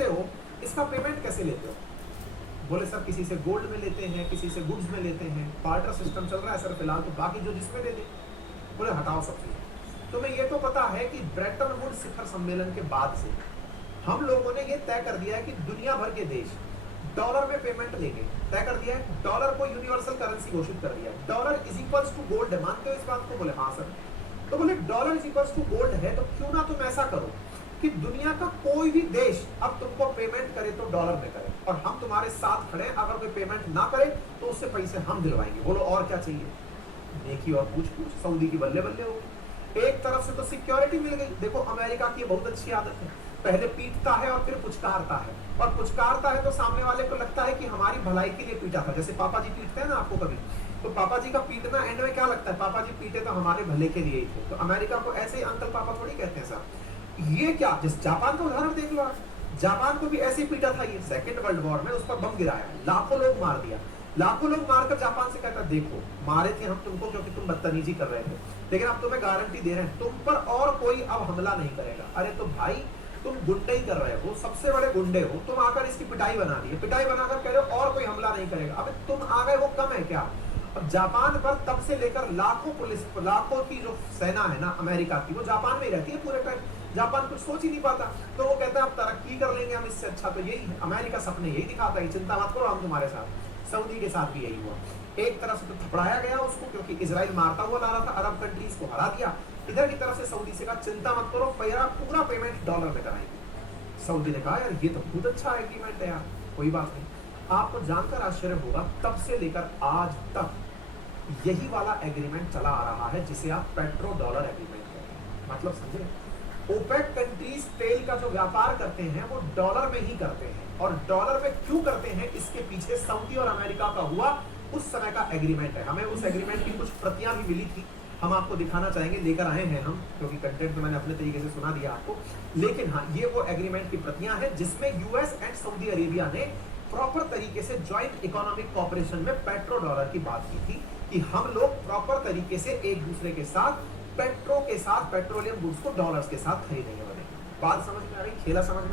बेचते हो इसका पेमेंट कैसे लेते हो? बोले सर किसी से गोल्ड में लेते हैं, किसी से गुड्स में लेते हैं, बार्टर सिस्टम चल रहा है सर फिलहाल, तो बाकी जो जिसमें दे दे। बोले हटाओ सब चीज। तुम्हें ये तो पता है कि ब्रेटन वुड्स शिखर सम्मेलन के बाद से हम लोगों ने ये तय कर दिया है कि दुनिया भर के देश डॉलर में पेमेंट लेंगे, तय कर दिया है, डॉलर को यूनिवर्सल करेंसी घोषित कर दिया है। Dollar is equals to gold है, मानते हो इस बात को? बोले हाँ सर। तो बोले dollar is equals to gold है तो क्यों ना तुम ऐसा करो कि दुनिया का कोई भी देश अब तुमको पेमेंट करे तो डॉलर में करे, और हम तुम्हारे साथ खड़े हैं, अगर कोई पेमेंट ना करे तो उससे पैसे हम दिलवाएंगे। बोलो और क्या चाहिए? नेकी और पूछ पूछ, सऊदी की बल्ले बल्ले हो गई। एक तरफ से तो सिक्योरिटी मिल गई। देखो अमेरिका की बहुत अच्छी आदत है, पहले पीटता है और फिर पुचकारता है, और पुचकारता है तो सामने वाले को लगता है कि हमारी भलाई के लिए पीटा था। जैसे पापा जी पीटते हैं ना आपको कभी, तो पापा जी का पीटना एंड में क्या लगता है, पापा जी पीटे तो हमारे भले के लिए ही थे। तो अमेरिका को ऐसे ही अंकल पापा थोड़ी कहते हैं साहब। ये क्या, जिस जापान का उदाहरण देख लो, जापान को भी ऐसे ही पीटा था ये सेकेंड वर्ल्ड वॉर में, उस पर बम गिराया, लाखों लोग मार दिया, लाखों लोग मारकर जापान से कहता देखो मारे थे हम तुमको क्योंकि तुम बदतमीजी कर रहे थे, लेकिन अब तुम्हें गारंटी दे रहे हैं तुम पर और कोई अब हमला नहीं करेगा। अरे तो भाई तुम गुंडे ही कर रहे हो, सबसे बड़े गुंडे हो, तुम आकर इसकी पिटाई बना दी है, पिटाई बनाकर कह रहे हो और कोई हमला नहीं करेगा। अबे तुम आ गए वो कम है क्या? अब जापान पर तब से लेकर लाखों पुलिस, लाखों की जो सेना है ना अमेरिका की, वो जापान में ही रहती है पूरे टाइम। जापान कुछ सोच ही नहीं पाता, तो वो कहता है अब तरक्की कर लेंगे हम इससे अच्छा। तो यही अमेरिका सपने यही दिखाता है, चिंता मत करो हम तुम्हारे साथ। सऊदी के साथ भी यही हुआ, एक तरफ से तो थपड़ाया गया उसको क्योंकि इजराइल मारता हुआ ला रहा था, अरब कंट्रीज को हरा दिया, इधर की तरफ से सऊदी से कहा चिंता मत करो, पूरा पेमेंट डॉलर में कराएंगे। सऊदी ने कहा यार ये तो बहुत अच्छा एग्रीमेंट है यार, कोई बात नहीं। आपको जानकर आश्चर्य होगा तब से लेकर आज तक यही वाला एग्रीमेंट चला आ रहा है जिसे आप पेट्रो डॉलर एग्रीमेंट कहते हैं। मतलब समझे, ओपेक कंट्रीज तेल का जो व्यापार करते हैं वो डॉलर में ही करते हैं, और डॉलर में क्यों करते हैं इसके पीछे सऊदी और अमेरिका का हुआ उस समय का एग्रीमेंट है। हमें उस एग्रीमेंट की कुछ प्रतियां भी मिली थी, हम आपको दिखाना चाहेंगे, लेकर आए हैं हम, क्योंकि कंटेंट तो मैंने अपने तरीके से सुना दिया आपको। लेकिन हाँ, ये वो एग्रीमेंट की प्रतियां हैं जिसमें यूएस एंड सऊदी अरेबिया ने प्रॉपर तरीके से ज्वाइंट इकोनॉमिक कॉपरेशन में पेट्रो डॉलर की बात की थी कि हम लोग प्रॉपर तरीके से एक दूसरे के साथ पेट्रोलियम गुड्स को डॉलर्स के साथ खरीदेंगे। बात समझ में आ रही, खेला समझ में